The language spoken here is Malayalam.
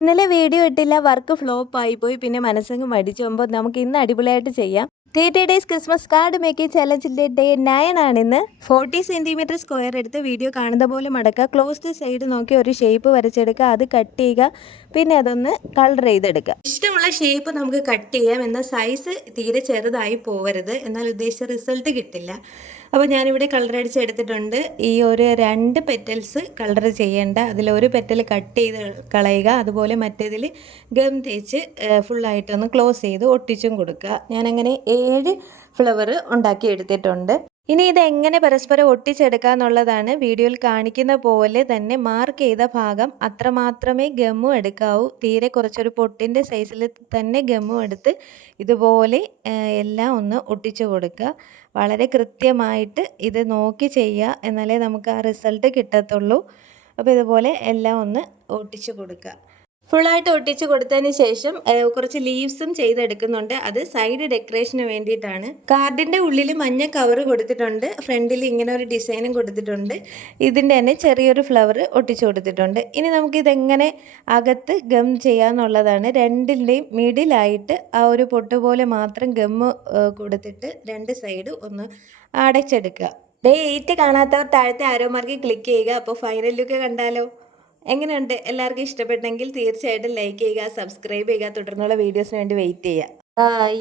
ഇന്നലെ വീഡിയോ ഇട്ടില്ല, വർക്ക് ഫ്ലോപ്പ് ആയിപ്പോയി. പിന്നെ മനസ്സങ്ങ് മടിച്ചുമ്പോൾ നമുക്ക് ഇന്ന് അടിപൊളിയായിട്ട് ചെയ്യാം. 30 ഡേയ്സ് ക്രിസ്മസ് കാർഡ് മേക്കിംഗ് ചലഞ്ചിൻ്റെ ഡേ 9 ആണിന്ന്. 40 സെൻറ്റിമീറ്റർ സ്ക്വയർ എടുത്ത് വീഡിയോ കാണുന്ന പോലെ മടക്കുക. ക്ലോസ്ഡ് സൈഡ് നോക്കി ഒരു ഷേപ്പ് വരച്ചെടുക്കുക. അത് കട്ട് ചെയ്യുക. പിന്നെ അതൊന്ന് കളർ ചെയ്തെടുക്കുക. ഇഷ്ടമുള്ള ഷേപ്പ് നമുക്ക് കട്ട് ചെയ്യാം. എന്നാൽ സൈസ് തീരെ ചെറുതായി പോവരുത്, എന്നാൽ ഉദ്ദേശിച്ച റിസൾട്ട് കിട്ടില്ല. അപ്പോൾ ഞാനിവിടെ കളർ അടിച്ചെടുത്തിട്ടുണ്ട്. ഈ ഒരു 2 പെറ്റൽസ് കളർ ചെയ്യേണ്ട, അതിലൊരു പെറ്റൽ കട്ട് ചെയ്ത് കളയുക. അതുപോലെ മറ്റേതിൽ ഗം തേച്ച് ഫുള്ളായിട്ടൊന്ന് ക്ലോസ് ചെയ്ത് ഒട്ടിച്ചും കൊടുക്കുക. ഞാനങ്ങനെ 7 ഫ്ലവർ ഉണ്ടാക്കി എടുത്തിട്ടുണ്ട്. ഇനി ഇതെങ്ങനെ പരസ്പരം ഒട്ടിച്ചെടുക്കുക എന്നുള്ളതാണ്. വീഡിയോയിൽ കാണിക്കുന്ന പോലെ തന്നെ മാർക്ക് ചെയ്ത ഭാഗം അത്രമാത്രമേ ഗമ്മും എടുക്കാവൂ. തീരെ കുറച്ചൊരു പൊട്ടിൻ്റെ സൈസിൽ തന്നെ ഗമ്മും എടുത്ത് ഇതുപോലെ എല്ലാം ഒന്ന് ഒട്ടിച്ചു കൊടുക്കുക. വളരെ കൃത്യമായിട്ട് ഇത് നോക്കി ചെയ്യുക, എന്നാലേ നമുക്ക് ആ റിസൾട്ട് കിട്ടത്തുള്ളൂ. അപ്പോൾ ഇതുപോലെ എല്ലാം ഒന്ന് ഒട്ടിച്ചു കൊടുക്കുക. ഫുള്ളായിട്ട് ഒട്ടിച്ച് കൊടുത്തതിന് ശേഷം കുറച്ച് ലീവ്സും ചെയ്തെടുക്കുന്നുണ്ട്. അത് സൈഡ് ഡെക്കറേഷന് വേണ്ടിയിട്ടാണ്. കാർഡിൻ്റെ ഉള്ളിൽ മഞ്ഞ കവർ കൊടുത്തിട്ടുണ്ട്. ഫ്രണ്ടിൽ ഇങ്ങനെ ഒരു ഡിസൈനും കൊടുത്തിട്ടുണ്ട്. ഇതിൻ്റെ തന്നെ ചെറിയൊരു ഫ്ലവർ ഒട്ടിച്ച് കൊടുത്തിട്ടുണ്ട്. ഇനി നമുക്കിതെങ്ങനെ അകത്ത് ഗം ചെയ്യാന്നുള്ളതാണ്. രണ്ടിൻ്റെയും മിഡിലായിട്ട് ആ ഒരു പൊട്ട് പോലെ മാത്രം ഗമ്മ് കൊടുത്തിട്ട് 2 സൈഡ് ഒന്ന് അടച്ചെടുക്കുക. ഡേ 8 കാണാത്തവർ താഴത്തെ ആരോ മാർക്കിൽ ക്ലിക്ക് ചെയ്യുക. അപ്പോൾ ഫൈനൽ ലുക്ക് കണ്ടാലോ. എങ്ങനെയുണ്ട്? എല്ലാവർക്കും ഇഷ്ടപ്പെട്ടെങ്കിൽ തീർച്ചയായിട്ടും ലൈക്ക് ചെയ്യുക, സബ്സ്ക്രൈബ് ചെയ്യുക. തുടർന്നുള്ള വീഡിയോസിന് വേണ്ടി വെയിറ്റ് ചെയ്യുക. ബൈ.